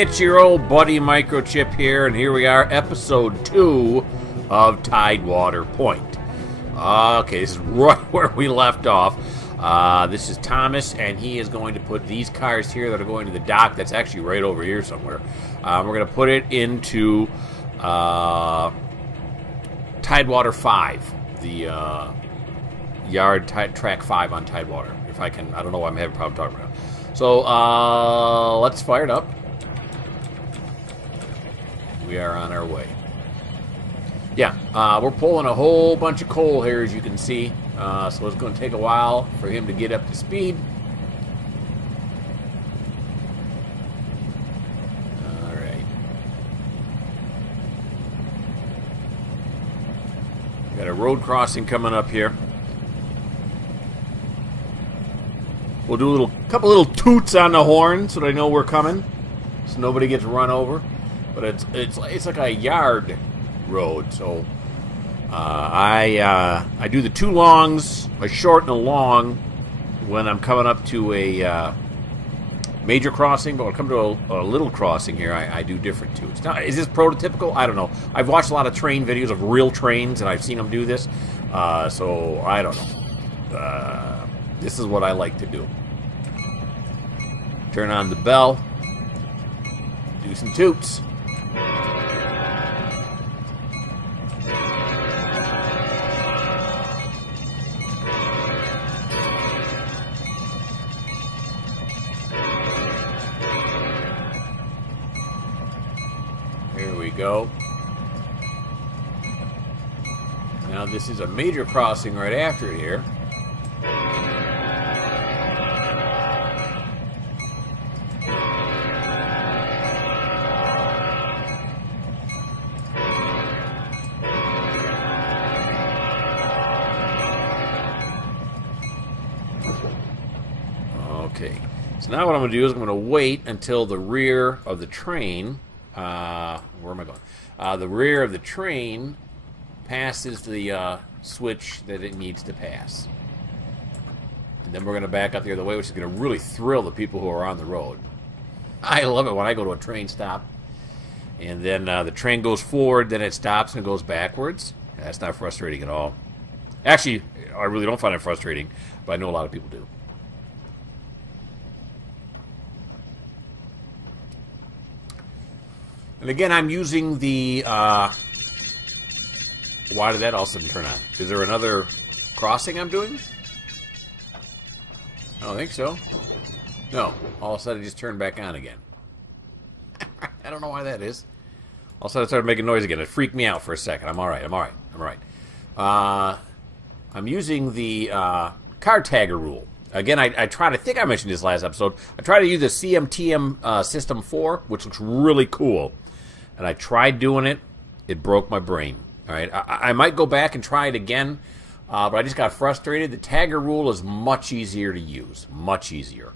it's your old buddy Mikerowchip here, and here we are, episode 2 of Tidewater Point. Okay, this is right where we left off. This is Thomas, and he is going to put these cars here that are going to the dock. That's actually right over here somewhere. We're going to put it into Tidewater 5, the yard track 5 on Tidewater. If I can, I don't know why I'm having a problem talking about it. So, let's fire it up. We are on our way. Yeah, we're pulling a whole bunch of coal here, as you can see. So it's going to take a while for him to get up to speed. Alright. Got a road crossing coming up here. We'll do a couple little toots on the horn so they know we're coming, so nobody gets run over. But it's like a yard road, so I do the two longs, a short and a long, when I'm coming up to a major crossing. But when I come to a little crossing here, I do different toots. Now, is this prototypical? I don't know. I've watched a lot of train videos of real trains, and I've seen them do this. So I don't know. This is what I like to do. Turn on the bell. Do some toots. Here we go. Now this is a major crossing right after here. Okay, so now what I'm going to do is I'm going to wait until the rear of the train, where am I going? The rear of the train passes the switch that it needs to pass. And then we're going to back up the other way, which is going to really thrill the people who are on the road. I love it when I go to a train stop, and then the train goes forward, then it stops and goes backwards. That's not frustrating at all. Actually, I really don't find it frustrating, but I know a lot of people do. And again, I'm using the, why did that all of a sudden turn on? Is there another crossing I'm doing? I don't think so. No, all of a sudden it just turned back on again. I don't know why that is. All of a sudden it started making noise again. It freaked me out for a second. I'm alright, I'm alright, I'm alright. I'm using the car tagger rule. Again, I think I mentioned this last episode. I try to use the CMTM System 4, which looks really cool. And I tried doing it. It broke my brain. All right, I might go back and try it again, but I just got frustrated. The tagger rule is much easier to use. Much easier.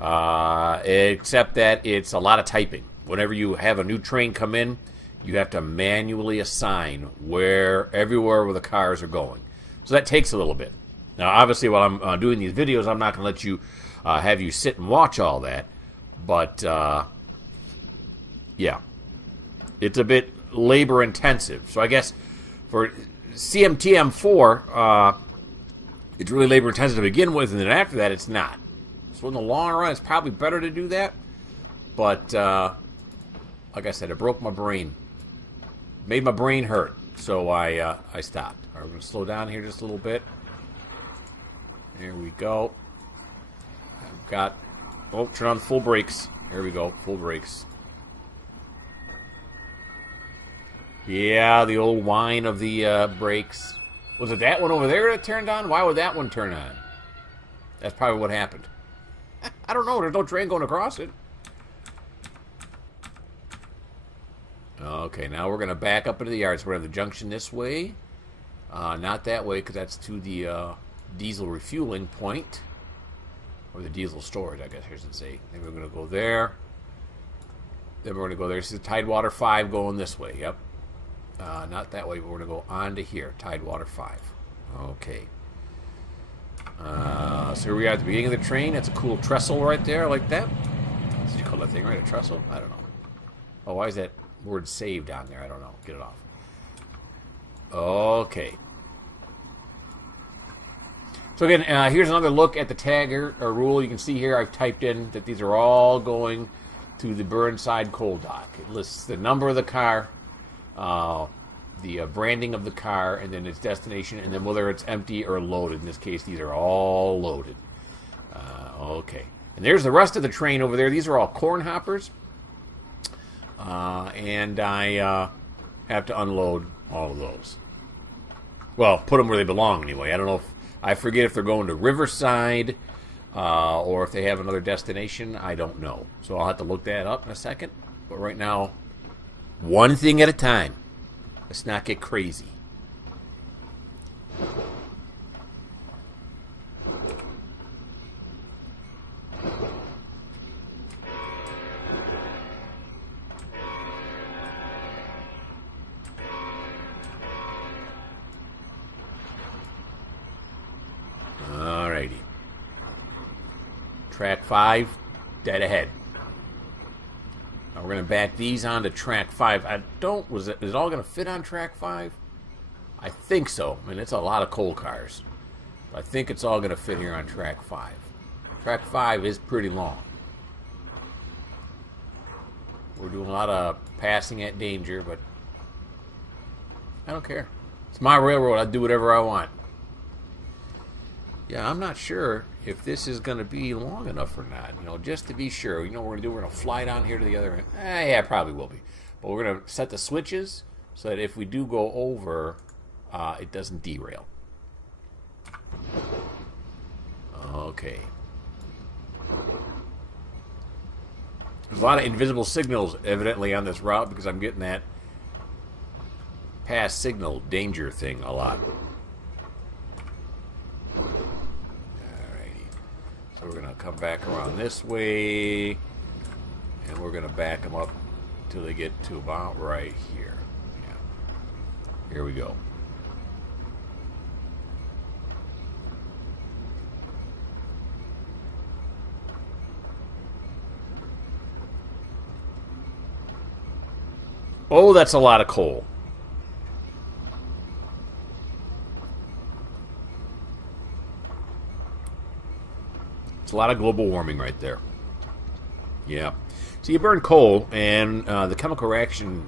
Except that it's a lot of typing. Whenever you have a new train come in, you have to manually assign everywhere where the cars are going. So that takes a little bit. Now, obviously, while I'm doing these videos, I'm not going to let you have you sit and watch all that. But, yeah. It's a bit labor-intensive. So I guess for CMTM4, it's really labor-intensive to begin with, and then after that, it's not. So in the long run, it's probably better to do that. But, like I said, it broke my brain. Made my brain hurt. So I stopped. All right, we're going to slow down here just a little bit. There we go. I've got... Oh, turn on full brakes. There we go. Full brakes. Yeah, the old whine of the brakes. Was it that one over there that turned on? Why would that one turn on? That's probably what happened. I don't know. There's no train going across it. Okay, now we're going to back up into the yard. So we're going to have the junction this way. Not that way, because that's to the diesel refueling point. Or the diesel storage, I guess I should say. Then we're going to go there. Then we're going to go there. This is Tidewater 5 going this way. Yep. Not that way, but we're going to go on to here. Tidewater 5. Okay. So here we are at the beginning of the train. That's a cool trestle right there. I like that. What do you call that thing, right? A trestle? I don't know. Oh, why is that word saved on there? I don't know. Get it off. Okay. So again, here's another look at the tag or rule. You can see here I've typed in that these are all going to the Burnside coal dock. It lists the number of the car, the branding of the car, and then its destination, and then whether it's empty or loaded. In this case, these are all loaded. Okay. And there's the rest of the train over there. These are all corn hoppers. And I have to unload all of those. Well, put them where they belong anyway. I don't know if... I forget if they're going to Riverside or if they have another destination. I don't know. So I'll have to look that up in a second. But right now, one thing at a time. Let's not get crazy. Alrighty. Track 5, dead ahead. Now we're going to back these onto track 5. Is it all going to fit on track 5? I think so. I mean, it's a lot of coal cars. But I think it's all going to fit here on track 5. Track 5 is pretty long. We're doing a lot of passing at danger, but I don't care. It's my railroad. I do whatever I want. Yeah, I'm not sure if this is going to be long enough or not. You know, just to be sure. You know what we're going to do? We're going to fly down here to the other end. Yeah, it probably will be. But we're going to set the switches so that if we do go over, it doesn't derail. Okay. There's a lot of invisible signals evidently on this route because I'm getting that pass signal danger thing a lot. So we're going to come back around this way, and we're going to back them up till they get to about right here. Yeah. Here we go. Oh, that's a lot of coal. It's a lot of global warming right there. Yeah. So you burn coal, and the chemical reaction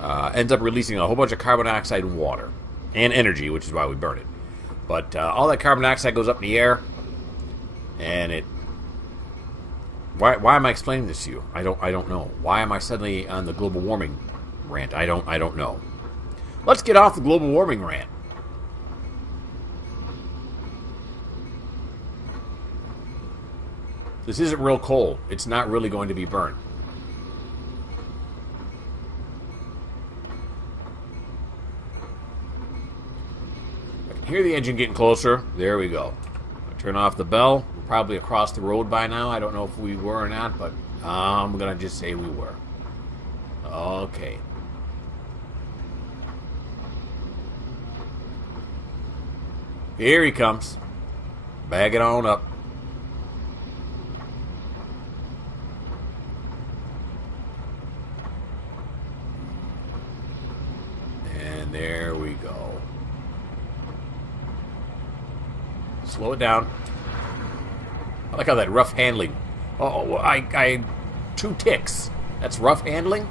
ends up releasing a whole bunch of carbon dioxide and water. And energy, which is why we burn it. But all that carbon dioxide goes up in the air, and it... Why am I explaining this to you? I don't know. Why am I suddenly on the global warming rant? I don't know. Let's get off the global warming rant. This isn't real coal. It's not really going to be burned. I can hear the engine getting closer. There we go. I turn off the bell. We're probably across the road by now. I don't know if we were or not, but I'm going to just say we were. Okay. Here he comes. Bag it on up. There we go. Slow it down. I like how that rough handling. Oh, I 2 ticks. That's rough handling?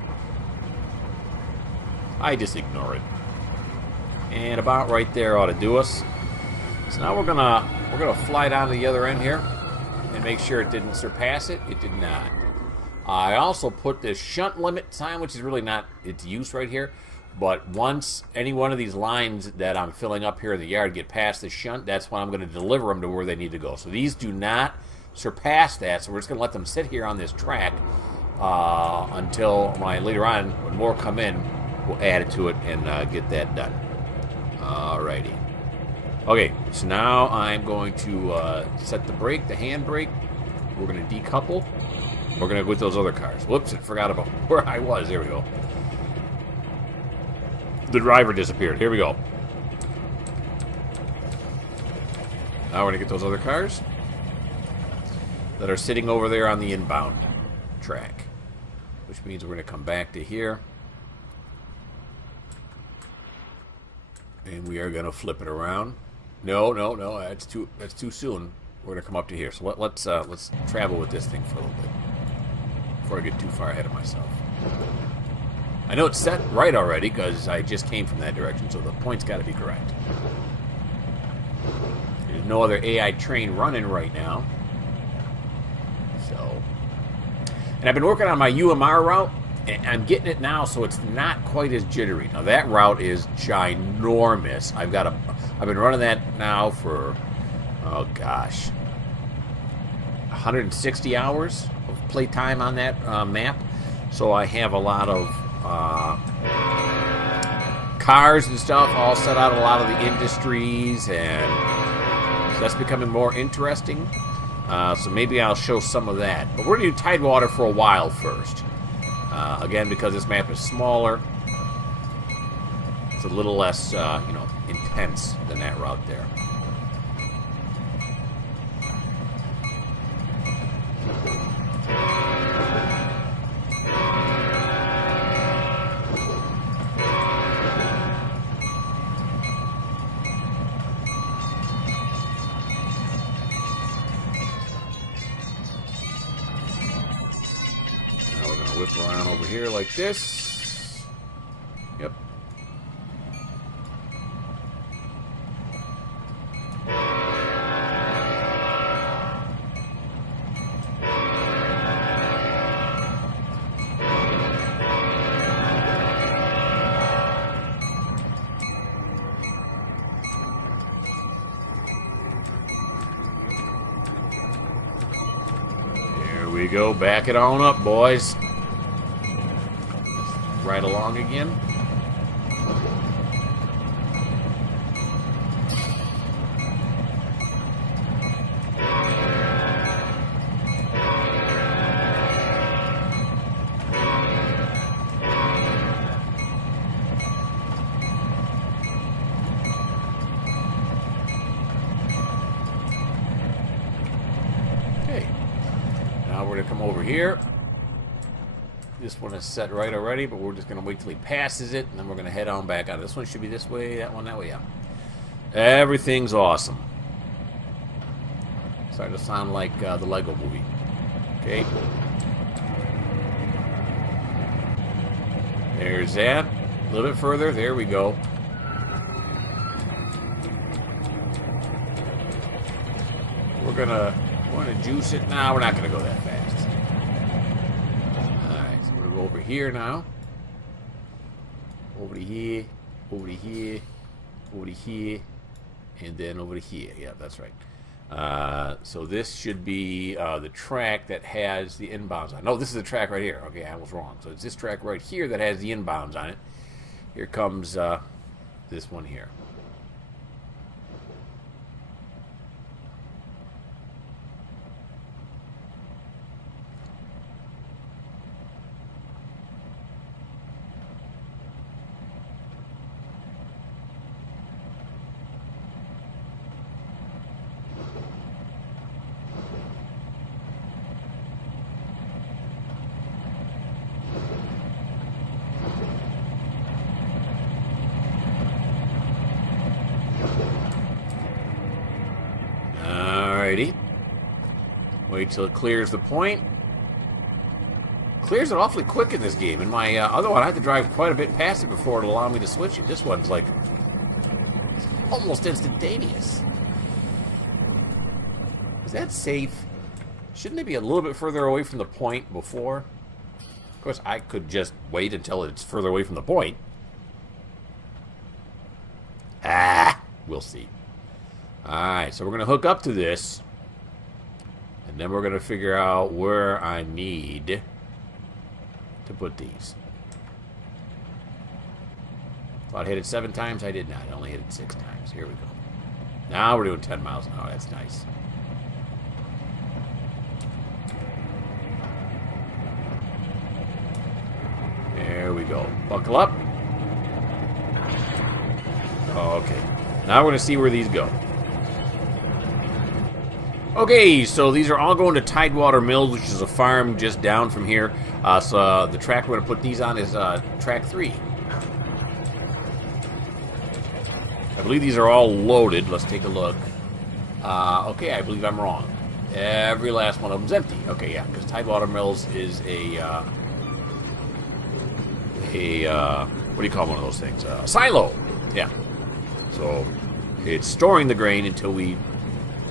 I just ignore it. And about right there ought to do us. So now we're gonna fly down to the other end here and make sure it didn't surpass it. It did not. I also put this shunt limit sign, which is really not its use right here. But once any one of these lines that I'm filling up here in the yard get past the shunt, that's when I'm going to deliver them to where they need to go. So these do not surpass that, so we're just going to let them sit here on this track until later on, when more come in, we'll add it to it and get that done. Alrighty. Okay, so now I'm going to set the brake, the hand brake. We're going to decouple. We're going to go with those other cars. Whoops, I forgot about where I was. There we go. The driver disappeared. Here we go. Now we're going to get those other cars that are sitting over there on the inbound track. which means we're going to come back to here. And we are going to flip it around. No, that's too soon. We're going to come up to here. So let's travel with this thing for a little bit before I get too far ahead of myself. I know it's set right already because I just came from that direction, so the point's got to be correct. There's no other AI train running right now. So, and I've been working on my UMR route, and I'm getting it now, so it's not quite as jittery. Now that route is ginormous. I've been running that now for, oh gosh, 160 hours of playtime on that map. So I have a lot of cars and stuff all set out, a lot of the industries, and so that's becoming more interesting. So maybe I'll show some of that. But we're going to do Tidewater for a while first. Again, because this map is smaller, it's a little less, intense than that route there. Whip around over here like this. Yep. There we go. Back it on up, boys. Right along again. Okay. Now we're going to come over here. This one is set right already, but we're just going to wait till he passes it, and then we're going to head on back out. This one should be this way, that one that way, yeah. Everything's awesome. Starting to sound like the Lego movie. Okay. There's that. A little bit further. There we go. We're going to juice it. Now we're not going to go that fast. Over here now. Over to here, over to here, over to here, and then over to here. Yeah, that's right. So this should be the track that has the inbounds on it. No, this is the track right here. Okay, I was wrong. So it's this track right here that has the inbounds on it. Here comes this one here. Wait till it clears the point. Clears it awfully quick in this game. In my other one, I had to drive quite a bit past it before it allowed me to switch it. This one's like almost instantaneous. Is that safe? Shouldn't it be a little bit further away from the point before? Of course, I could just wait until it's further away from the point. We'll see. Alright, so we're going to hook up to this. And then we're going to figure out where I need to put these. Thought I hit it 7 times. I did not. I only hit it 6 times. Here we go. Now we're doing 10 miles an hour. That's nice. There we go. Buckle up. Okay. Now we're going to see where these go. Okay, so these are all going to Tidewater Mills, which is a farm just down from here. So the track we're going to put these on is track 3. I believe these are all loaded. Let's take a look. Okay, I believe I'm wrong. Every last one of them's empty. Okay, yeah, because Tidewater Mills is a what do you call one of those things? A silo. Yeah. So it's storing the grain until we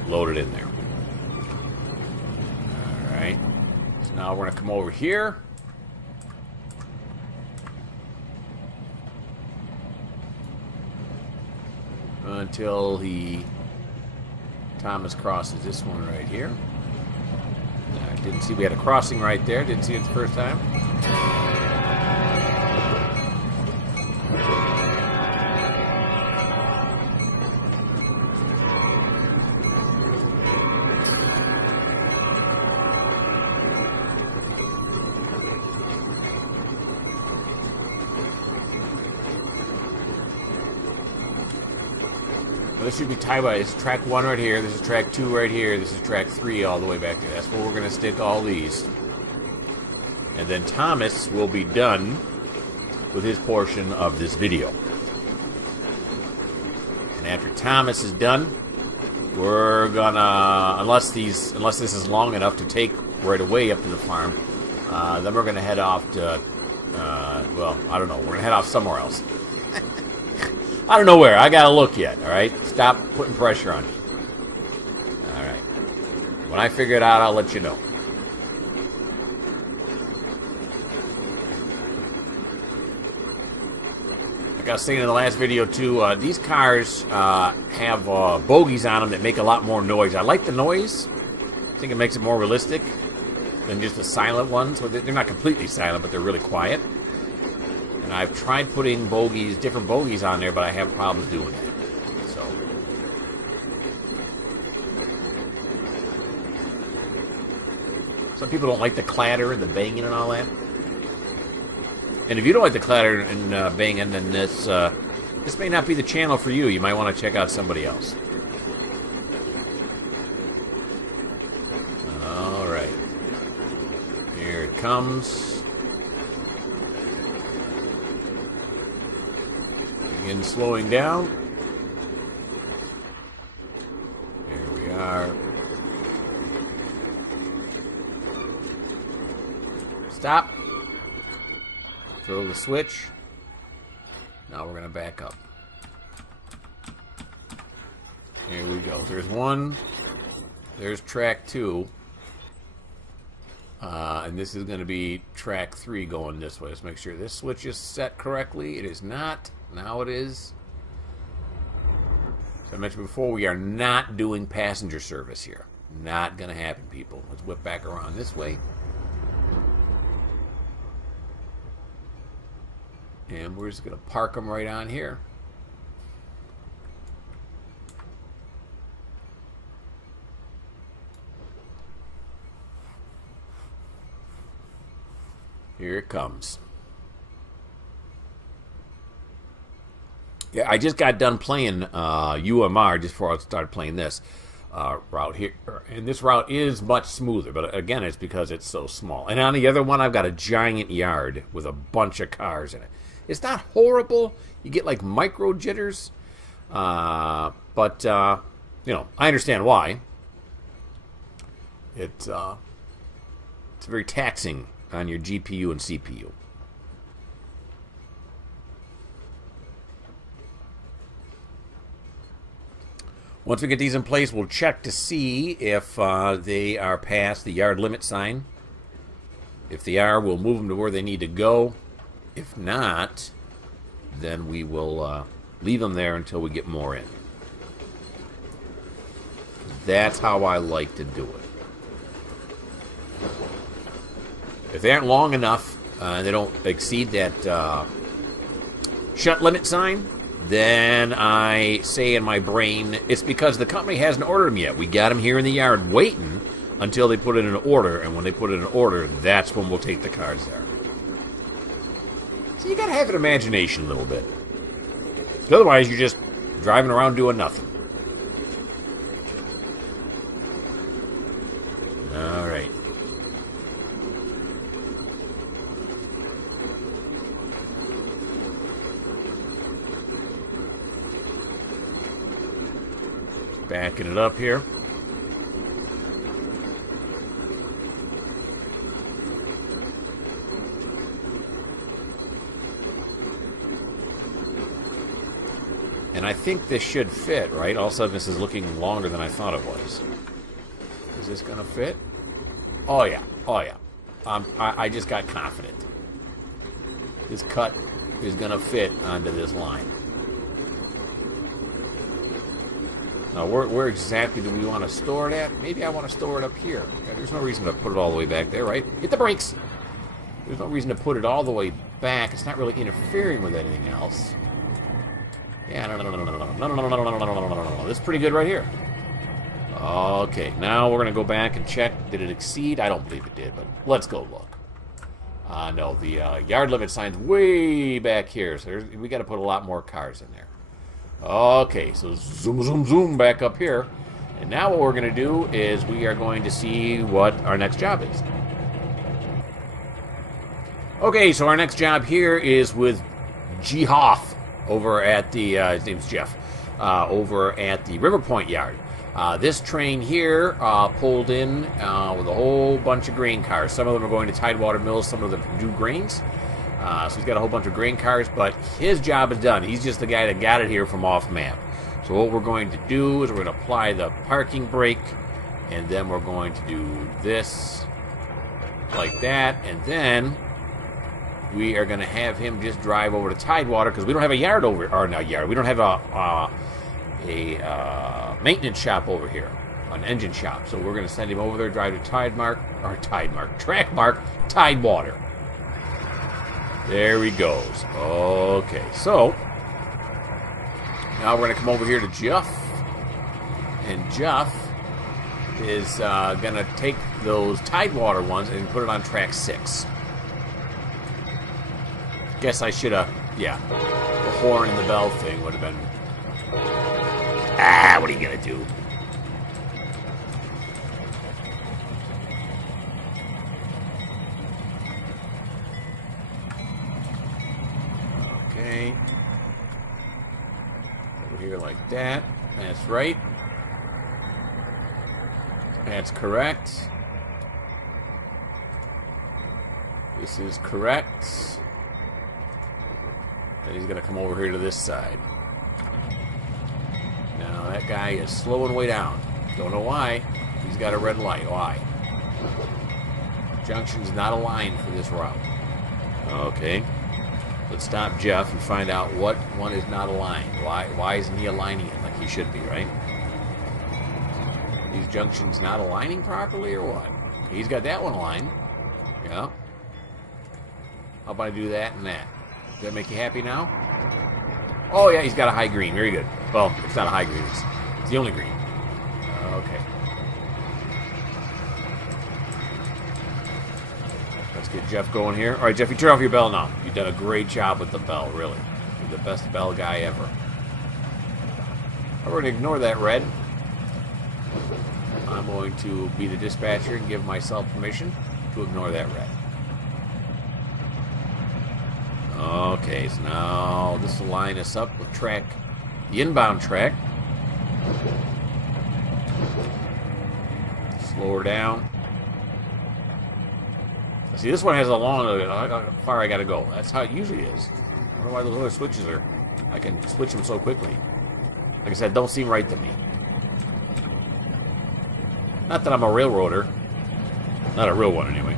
load it in there. All right. So now we're gonna come over here. Until Thomas crosses this one right here. I didn't see we had a crossing right there. Didn't see it the first time. Well, this should be Tidewater. It's track 1 right here. This is track 2 right here. This is track 3 all the way back there. That's where we're going to stick all these. And then Thomas will be done with his portion of this video. And after Thomas is done, we're gonna, unless this is long enough to take right away up to the farm, then we're gonna head off to, well, I don't know. We're gonna head off somewhere else. I don't know where. I gotta look yet. All right. Stop putting pressure on me. All right. When I figure it out, I'll let you know. Like I was saying in the last video too, these cars have bogies on them that make a lot more noise. I like the noise. I think it makes it more realistic than just the silent ones. So they're not completely silent, but they're really quiet. And I've tried putting different bogies on there, but I have problems doing it. So, some people don't like the clatter and the banging and all that. And if you don't like the clatter and banging, then this may not be the channel for you. You might want to check out somebody else. All right, here it comes. Again, slowing down. Here we are. Stop. Throw the switch. Now we're going to back up. Here we go. There's 1. There's track 2. And this is going to be track 3 going this way. Let's make sure this switch is set correctly. It is not. Now it is. As I mentioned before, we are not doing passenger service here. Not going to happen, people. Let's whip back around this way. And we're just going to park them right on here. Here it comes. Yeah, I just got done playing UMR just before I started playing this route here. And this route is much smoother, but again, it's because it's so small. And on the other one, I've got a giant yard with a bunch of cars in it. It's not horrible. You get like micro jitters. But, you know, I understand why. It's very taxing on your GPU and CPU. Once we get these in place, we'll check to see if they are past the yard limit sign. If they are, we'll move them to where they need to go. If not, then we will leave them there until we get more in. That's how I like to do it. If they aren't long enough, and they don't exceed that shut limit sign, then I say in my brain, it's because the company hasn't ordered them yet. We got them here in the yard waiting until they put in an order, and when they put in an order, that's when we'll take the cars there. So you gotta have an imagination a little bit. Otherwise, you're just driving around doing nothing. backing it up here. And I think this should fit, right? All of a sudden, this is looking longer than I thought it was. Is this going to fit? Oh, yeah. Oh, yeah. I just got confident. This cut is going to fit onto this line. Now, where exactly do we want to store it at? Maybe I want to store it up here. Okay, there's no reason to put it all the way back there, right? Hit the brakes! There's no reason to put it all the way back. It's not really interfering with anything else. Yeah, no. This is pretty good right here. Okay, now we're going to go back and check. Did it exceed? I don't believe it did, but let's go look. No, the yard limit sign's way back here, so we got to put a lot more cars in there. Okay, so zoom back up here. And now what we're going to do is we are going to see what our next job is. Okay, so our next job here is with G. Hoff over at the, his name's Jeff, over at the River Point yard. This train here pulled in with a whole bunch of grain cars. Some of them are going to Tidewater mills, some of them do grains. So he's got a whole bunch of grain cars, but his job is done. He's just the guy that got it here from off map. So what we're going to do is we're going to apply the parking brake, and then we're going to do this like that, and then we are going to have him just drive over to Tidewater because we don't have a yard over, or not yard. We don't have a maintenance shop over here, an engine shop. So we're going to send him over there, drive to track mark, Tidewater. There he goes. Okay, so now we're going to come over here to Jeff, and Jeff is going to take those Tidewater ones and put it on track 6. Guess I should have, yeah, the horn and the bell thing would have been, what are you going to do? Okay. Over here like that. That's right. That's correct. This is correct. Then he's going to come over here to this side. Now that guy is slowing way down. Don't know why. He's got a red light. Why? Junction's not aligned for this route. Okay. Let's stop Jeff and find out what one is not aligned. Why isn't he aligning it like he should be, right? These junctions not aligning properly or what? He's got that one aligned. Yeah. How about I do that and that? Does that make you happy now? Oh, yeah, he's got a high green. Very good. Well, it's not a high green. It's the only green. Okay. Let's get Jeff going here. All right, Jeff, you turn off your bell now. You've done a great job with the bell, really. You're the best bell guy ever. I'm going to ignore that red. I'm going to be the dispatcher and give myself permission to ignore that red. Okay, so now this will line us up with track, the inbound track. Slow her down. See, this one has a long, how far I gotta go. That's how it usually is. I don't know why those other switches are, I can switch them so quickly. Like I said, don't seem right to me. Not that I'm a railroader. Not a real one, anyway.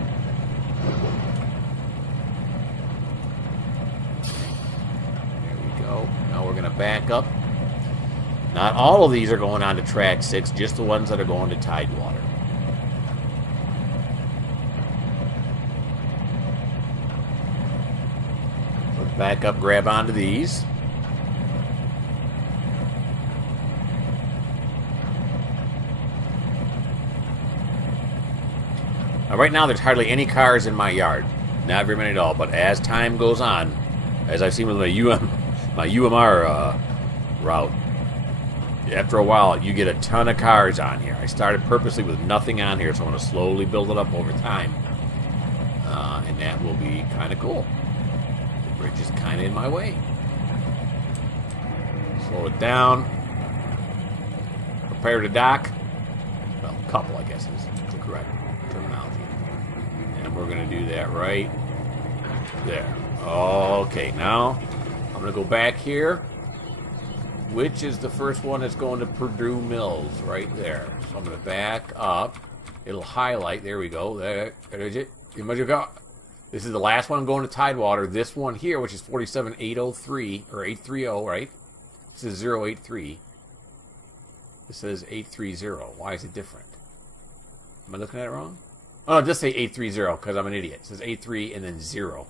Now we're going to back up. Not all of these are going on to track 6, just the ones that are going to Tidewater. Let's back up, grab onto these. Now, right now, there's hardly any cars in my yard. Not very many at all, but as time goes on, as I've seen with my UMR route, after a while, you get a ton of cars on here. I started purposely with nothing on here, so I'm going to slowly build it up over time. And that will be kind of cool. The bridge is kind of in my way. Slow it down. Prepare to dock. Well, couple, I guess, is the correct terminology. And we're going to do that right there. Okay, now I'm going to go back here. Which is the first one that's going to Purdue Mills? Right there. So I'm going to back up. It'll highlight. There we go. There is it. This is the last one going to Tidewater. This one here, which is 47803 or 830, right? This is 083. This says 830. Why is it different? Am I looking at it wrong? Oh, just say 830 because I'm an idiot. It says 83 and then 0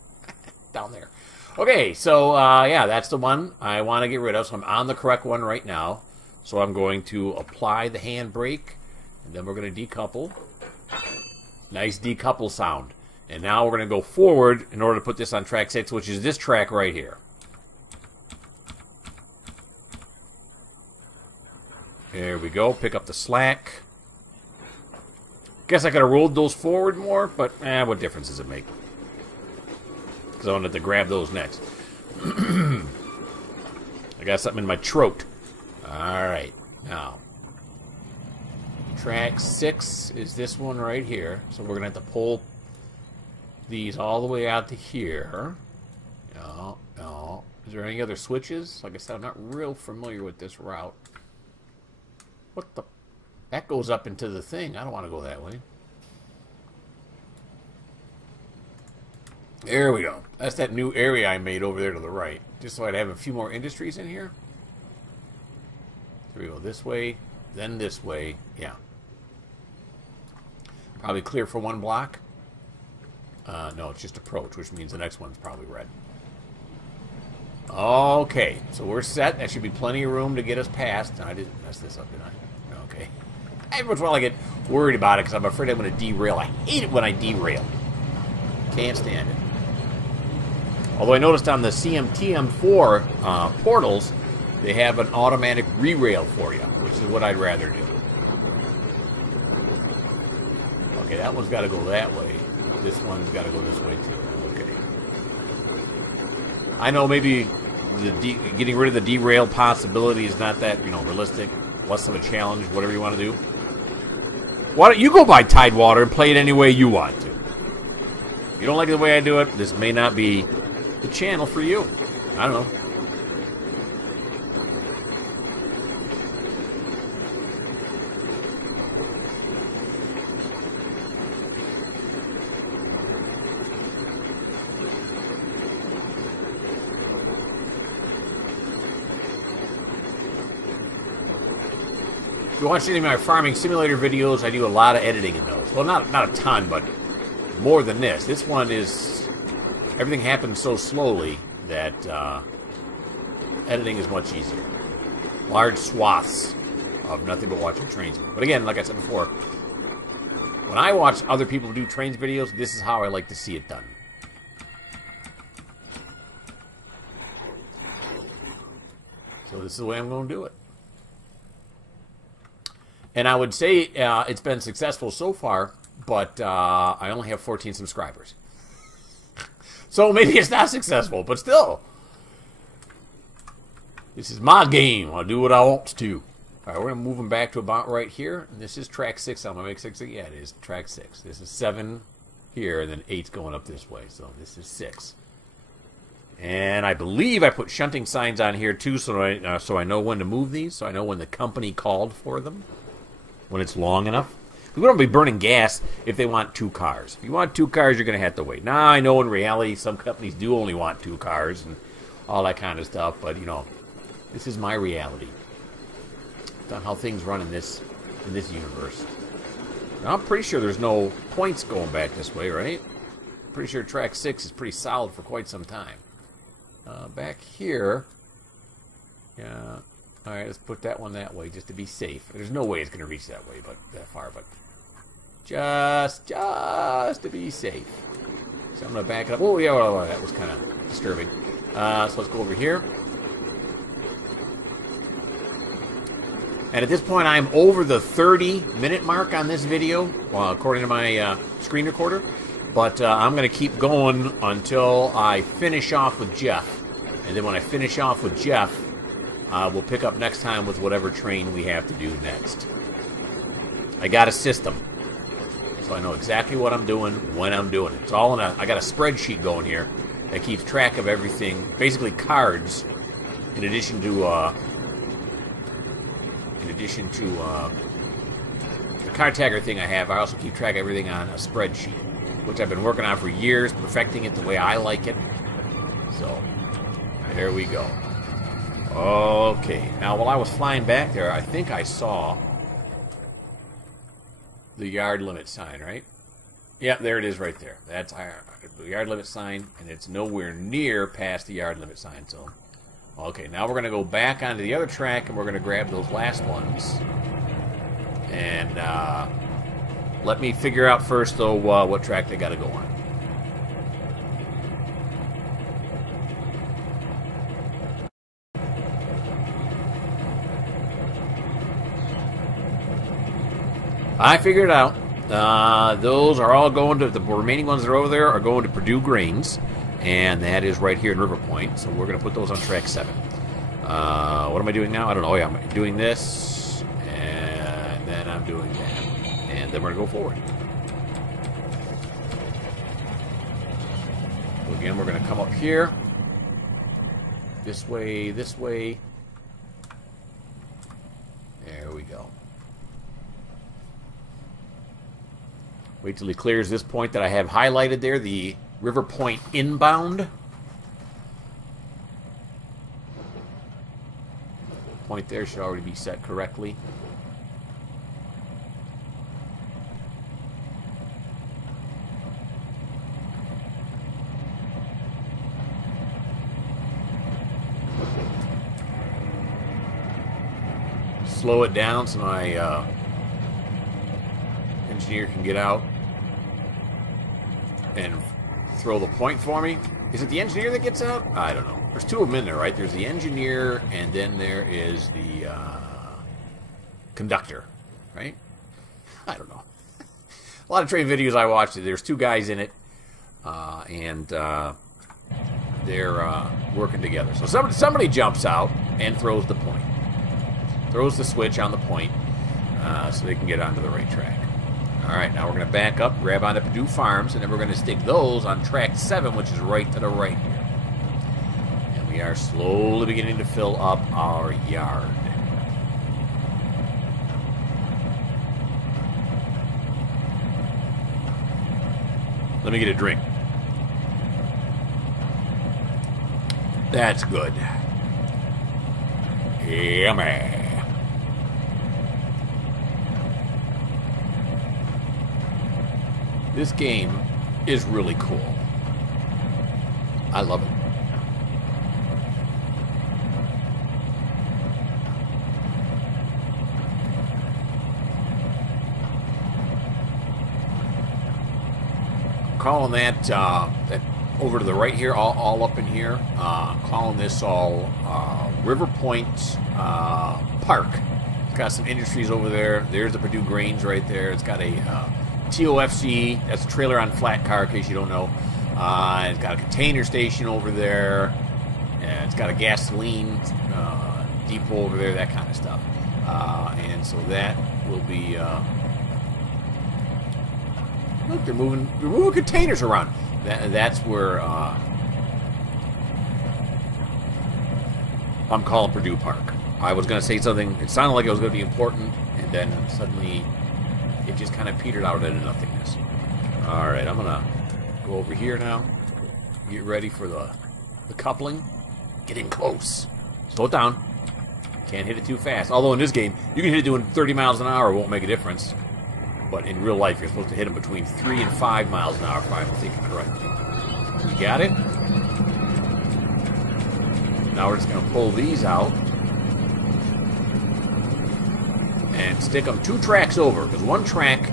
down there. Okay, so yeah, that's the one I want to get rid of. So I'm on the correct one right now. So I'm going to apply the handbrake, and then we're going to decouple. Nice decouple sound. And now we're going to go forward in order to put this on track 6, which is this track right here. There we go. Pick up the slack. Guess I could have rolled those forward more, but what difference does it make? Because I wanted to grab those next. I got something in my throat. Alright, now. Track 6 is this one right here. So we're going to have to pull these all the way out to here. No, no. Is there any other switches? Like I said, I'm not real familiar with this route. What the? That goes up into the thing. I don't want to go that way. There we go. That's that new area I made over there to the right. Just so I'd have a few more industries in here. Here we go. This way, then this way. Yeah. Probably clear for one block. No, it's just approach, which means the next one's probably red. Okay, so we're set. That should be plenty of room to get us past. I didn't mess this up, did I? Okay. Every once in a while I get worried about it because I'm afraid I'm going to derail. I hate it when I derail. Can't stand it. Although I noticed on the CMTM4 portals, they have an automatic re-rail for you, which is what I'd rather do. Okay, that one's got to go that way. This one's got to go this way too. Okay. I know maybe getting rid of the derail possibility is not that, realistic. Less of a challenge, whatever you want to do. Why don't you go buy Tidewater and play it any way you want to? If you don't like the way I do it, this may not be the channel for you. I don't know. If you watch any of my farming simulator videos, I do a lot of editing in those. Well, not a ton, but more than this. This one is... everything happens so slowly that editing is much easier. Large swaths of nothing but watching Trainz. But again, like I said before, when I watch other people do Trainz videos, this is how I like to see it done. So this is the way I'm going to do it. And I would say it's been successful so far, but I only have 14 subscribers. So maybe it's not successful, but still. This is my game. I'll do what I want to. All right, we're going to move them back to about right here. And this is track 6. I'm going to make 6 again. Yeah, it is track 6. This is 7 here, and then 8's going up this way. So this is 6. And I believe I put shunting signs on here, too, so I know when to move these. So I know when the company called for them. When it's long enough. We don't be burning gas if they want 2 cars. If you want 2 cars, you're going to have to wait. Now, I know in reality some companies do only want 2 cars and all that kind of stuff, but, this is my reality. That's how things run in this universe. Now, I'm pretty sure there's no points going back this way, right? Pretty sure track 6 is pretty solid for quite some time. Back here, yeah. All right, let's put that one that way just to be safe. There's no way it's going to reach that way, but that far, but just to be safe. So I'm going to back it up. Oh, yeah, well, that was kind of disturbing. So let's go over here. And at this point, I'm over the 30-minute mark on this video, according to my screen recorder. But I'm going to keep going until I finish off with Jeff. And then when I finish off with Jeff, we'll pick up next time with whatever train we have to do next. I got a system, so I know exactly what I'm doing when I'm doing it. It's all in a. I got a spreadsheet going here that keeps track of everything, basically cards, in addition to the card tagger thing I have. I also keep track of everything on a spreadsheet, which I've been working on for years, perfecting it the way I like it. So, there we go. Okay, now while I was flying back there, I think I saw the yard limit sign, right? Yeah, there it is right there. That's the yard limit sign, and it's nowhere near past the yard limit sign. So, okay, now we're going to go back onto the other track, and we're going to grab those last ones. And let me figure out first, though, what track they got to go on. I figured it out. Those are all going to, the remaining ones that are over there are going to Purdue Grains, and that is right here in River Point, so we're going to put those on track 7. What am I doing now? I don't know. Oh, yeah, I'm doing this, and then I'm doing that, and then we're going to go forward. So again, we're going to come up here, this way, this way. There we go. Wait till he clears this point that I have highlighted there, the River Point inbound. Point there should already be set correctly. Slow it down so my engineer can get out and throw the point for me. Is it the engineer that gets out? I don't know. There's two of them in there, right? There's the engineer, and then there is the conductor, right? I don't know. A lot of train videos I watched, there's two guys in it, and they're working together. So somebody jumps out and throws the point. Throws the switch on the point so they can get onto the right track. All right, now we're going to back up, grab onto Purdue Farms, and then we're going to stick those on track 7, which is right to the right here. And we are slowly beginning to fill up our yard. Let me get a drink. That's good. Yummy. This game is really cool. I love it. I'm calling that over to the right here, all up in here. I'm calling this all River Point Park. It's got some industries over there. There's the Purdue Grains right there. It's got a TOFC, that's a trailer on flat car, in case you don't know. It's got a container station over there. It's got a gasoline depot over there, that kind of stuff. And so that will be... look, they're moving containers around. That's where I'm calling Purdue Park. I was going to say something, it sounded like it was going to be important, and then suddenly it just kind of petered out into nothingness. Alright, I'm going to go over here now. Get ready for the coupling. Get in close. Slow it down. Can't hit it too fast. Although in this game, you can hit it doing 30 miles an hour. It won't make a difference. But in real life, you're supposed to hit them between 3 and 5 miles an hour, if I'm thinking correctly. You got it? Now we're just going to pull these out. And stick them 2 tracks over, because one track,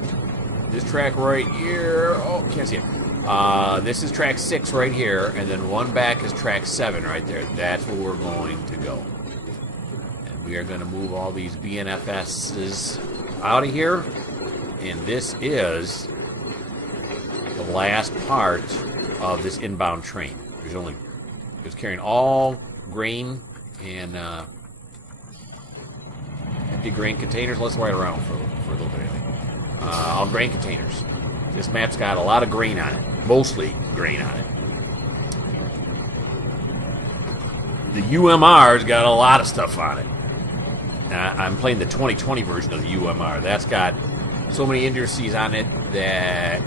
this track right here, oh, can't see it. This is track 6 right here, and then one back is track 7 right there. That's where we're going to go. And we are going to move all these BNFSs out of here, and this is the last part of this inbound train. It's carrying all grain and empty grain containers. Let's ride around for a little bit anyway. All grain containers. This map's got a lot of grain on it. Mostly grain on it. The UMR's got a lot of stuff on it. I'm playing the 2020 version of the UMR. That's got so many indices on it that,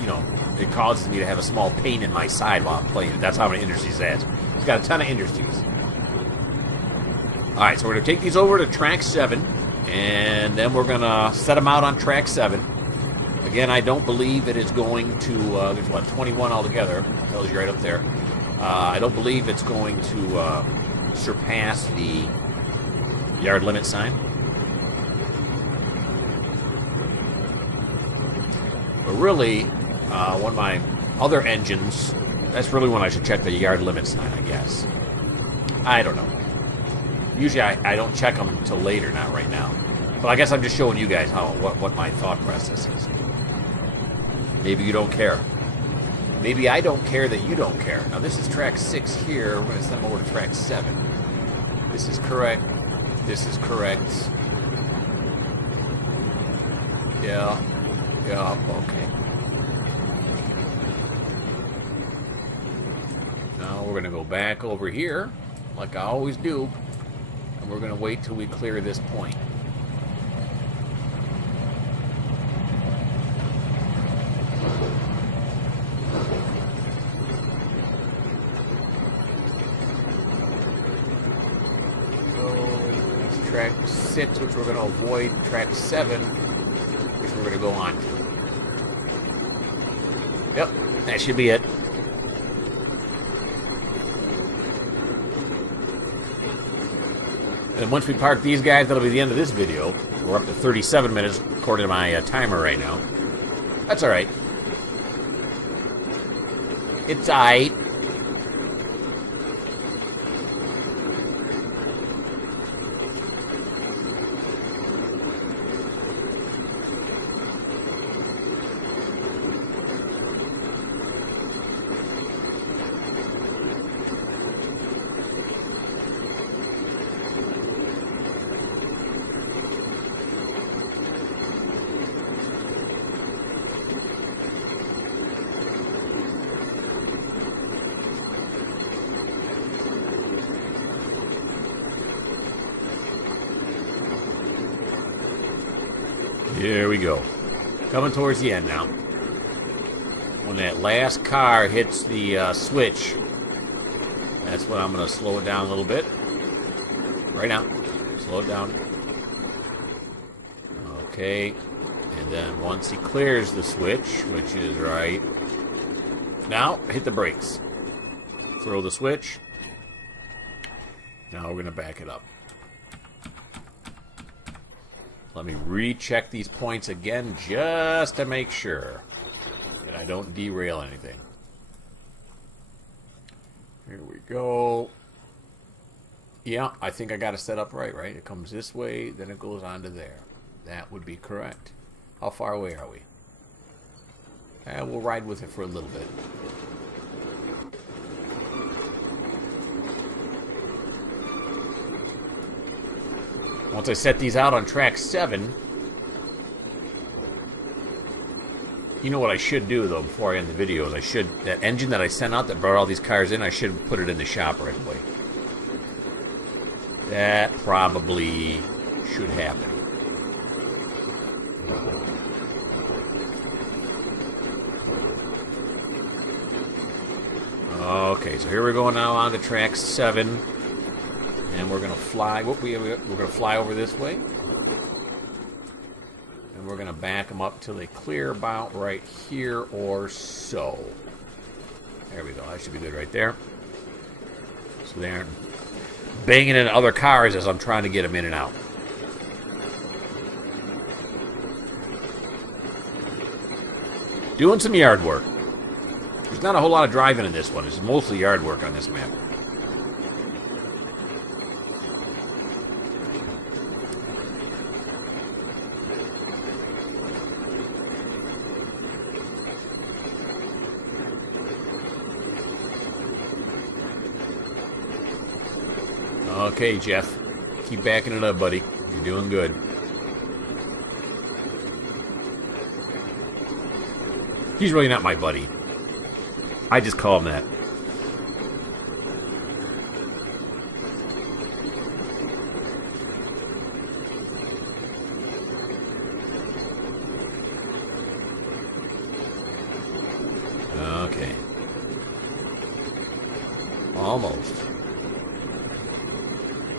you know, it causes me to have a small pain in my side while I'm playing it. That's how many indices it has. It's got a ton of indices. Alright, so we're going to take these over to track 7, and then we're going to set them out on track 7. Again, I don't believe it is going to, there's what, 21 altogether. Tells you right up there. I don't believe it's going to surpass the yard limit sign. But really, one of my other engines, that's really when I should check the yard limit sign, I guess. I don't know. Usually I don't check them until later, not right now. But I guess I'm just showing you guys what my thought process is. Maybe you don't care. Maybe I don't care that you don't care. Now this is track 6 here. We're going to send them over to track 7. This is correct. This is correct. Yeah. Yeah, okay. Now we're going to go back over here, like I always do, and we're going to wait till we clear this point. Track 6, which we're going to avoid, track 7, which we're going to go on to. Yep, that should be it. And once we park these guys, that'll be the end of this video. We're up to 37 minutes according to my timer right now. That's alright. It's alright. Here we go. Coming towards the end now. When that last car hits the switch, that's when I'm going to slow it down a little bit. Right now. Slow it down. Okay. And then once he clears the switch, which is right now, hit the brakes. Throw the switch. Now we're going to back it up. Let me recheck these points again just to make sure that I don't derail anything. Here we go. Yeah, I think I got it set up right? It comes this way, then it goes on to there. That would be correct. How far away are we? We'll ride with it for a little bit. Once I set these out on track 7, you know what I should do, though, before I end the video, is I should, that engine that I sent out that brought all these cars in, I should put it in the shop right away. That probably should happen. Okay, so here we're going now on to track 7. And we're going to fly. We're going to fly over this way. And we're going to back them up till they clear about right here or so. There we go. That should be good right there. So they aren't banging into other cars as I'm trying to get them in and out. Doing some yard work. There's not a whole lot of driving in this one. It's mostly yard work on this map. Okay, Jeff. Keep backing it up, buddy. You're doing good. He's really not my buddy. I just call him that. Okay. Almost.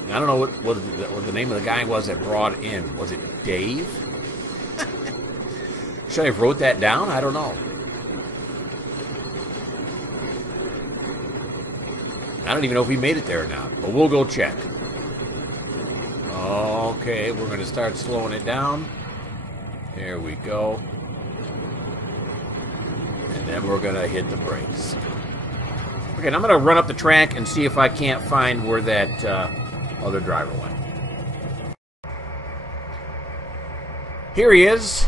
I don't know what the name of the guy was that brought it in. Was it Dave? Should I have wrote that down? I don't know. I don't even know if he made it there or not, but we'll go check. Okay, we're going to start slowing it down. There we go. And then we're going to hit the brakes. Okay, and I'm going to run up the track and see if I can't find where that other driver went. Here he is.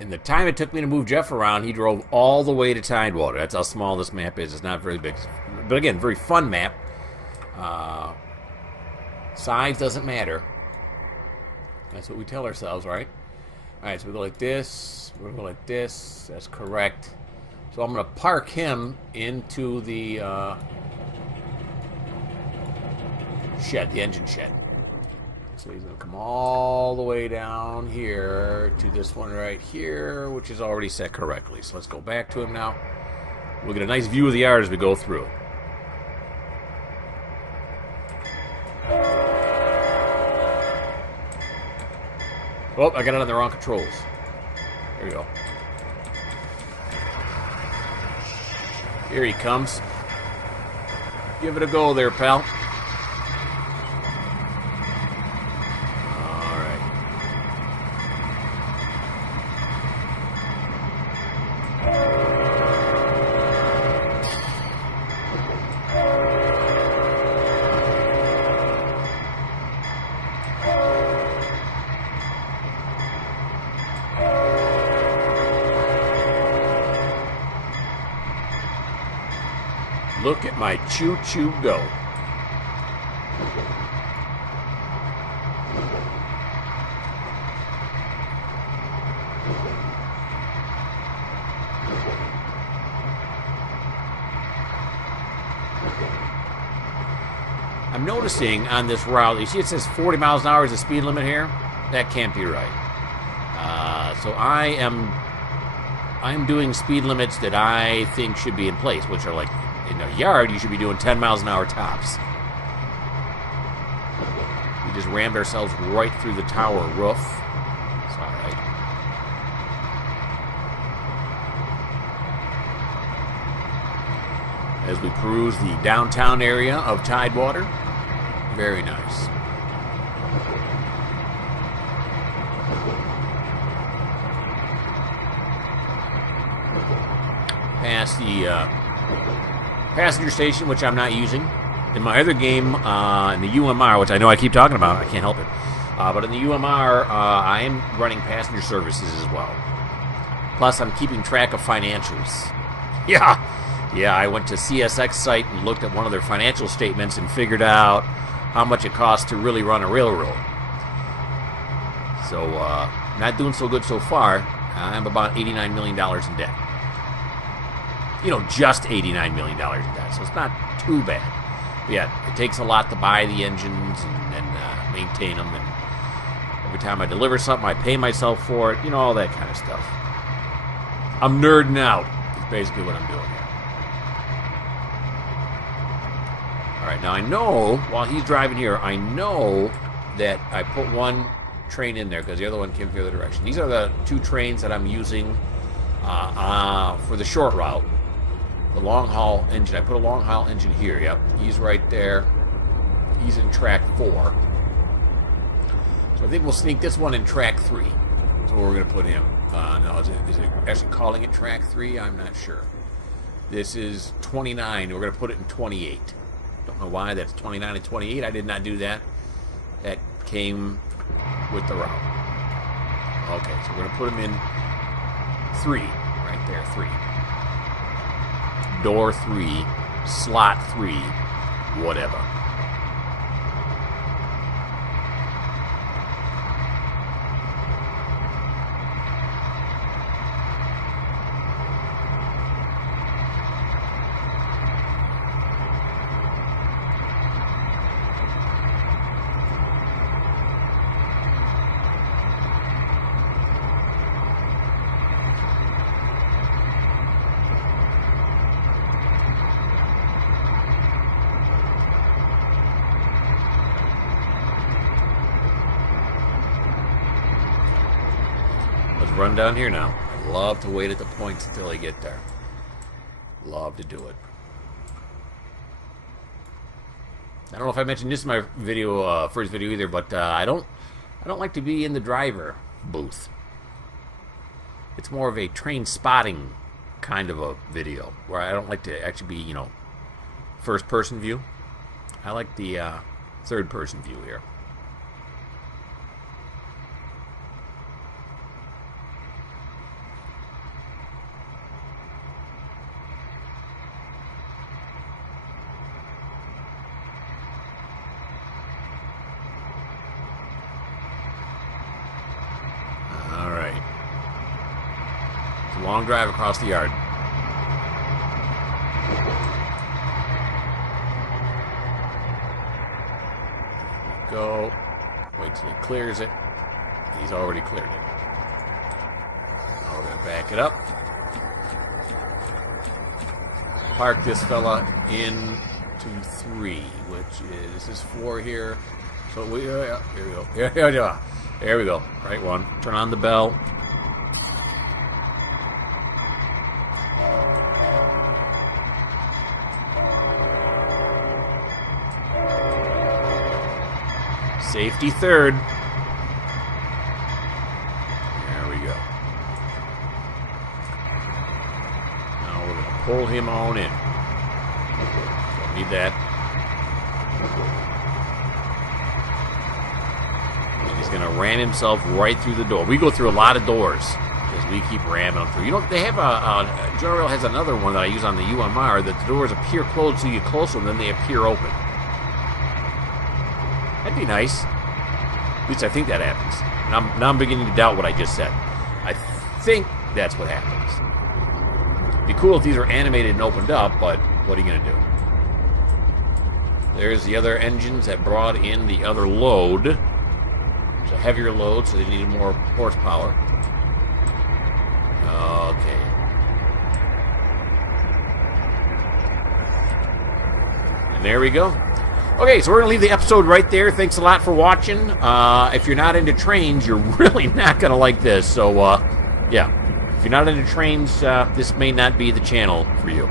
In the time it took me to move Jeff around, he drove all the way to Tidewater. That's how small this map is. It's not very big. But again, very fun map. Size doesn't matter. That's what we tell ourselves, right? Alright, so we go like this. We're going to go like this. That's correct. So I'm going to park him into the shed, the engine shed. So he's going to come all the way down here to this one right here, which is already set correctly. So let's go back to him now. We'll get a nice view of the yard as we go through. Oh, I got it on the wrong controls. There we go. Here he comes. Give it a go there, pal. Look at my choo-choo go. I'm noticing on this route, you see it says 40 miles an hour is the speed limit here? That can't be right. So I am doing speed limits that I think should be in place, which are like, in a yard, you should be doing 10 miles an hour tops. We just rammed ourselves right through the tower roof. It's all right. As we peruse the downtown area of Tidewater. Very nice. Past the passenger station, which I'm not using. In my other game, in the UMR, which I know I keep talking about, I can't help it. But in the UMR, I am running passenger services as well. Plus, I'm keeping track of financials. Yeah, I went to CSX site and looked at one of their financial statements and figured out how much it costs to really run a railroad. So, not doing so good so far. I'm about $89 million in debt. You know, just $89 million in debt, so it's not too bad. But yeah, it takes a lot to buy the engines and maintain them, and every time I deliver something, I pay myself for it, you know, all that kind of stuff. I'm nerding out, is basically what I'm doing here. Alright, now I know, while he's driving here, I know that I put one train in there, because the other one came the other direction. These are the two trains that I'm using for the short route. The long-haul engine. I put a long-haul engine here. Yep, he's right there. He's in track 4. So I think we'll sneak this one in track 3. That's where we're going to put him. No, is it actually calling it track 3? I'm not sure. This is 29. We're going to put it in 28. Don't know why that's 29 and 28. I did not do that. That came with the route. Okay, so we're going to put him in 3. Right there, 3. Door 3, slot 3, whatever. Let's run down here now. I love to wait at the points until I get there. Love to do it. I don't know if I mentioned this in my video, first video either, but I don't like to be in the driver booth. It's more of a train spotting kind of a video where I don't like to actually be, you know, first person view. I like the third person view here. Long drive across the yard. Go. Wait till he clears it. He's already cleared it. Now we're going to back it up. Park this fella into 3, which is, this is 4 here. So we, here we go. There we go. Right one. Turn on the bell. Safety third. There we go. Now we're going to pull him on in. Don't need that. And he's going to ram himself right through the door. We go through a lot of doors because we keep ramming them through. You know, they have General Rail has another one that I use on the UMR that the doors appear closed so you get close to them, then they appear open. That'd be nice. At least I think that happens. Now I'm beginning to doubt what I just said. I think that's what happens. It'd be cool if these were animated and opened up, but what are you going to do? There's the other engines that brought in the other load. It's a heavier load, so they needed more horsepower. Okay. And there we go. Okay, so we're going to leave the episode right there. Thanks a lot for watching. If you're not into trains, you're really not going to like this. So, yeah, if you're not into trains, this may not be the channel for you.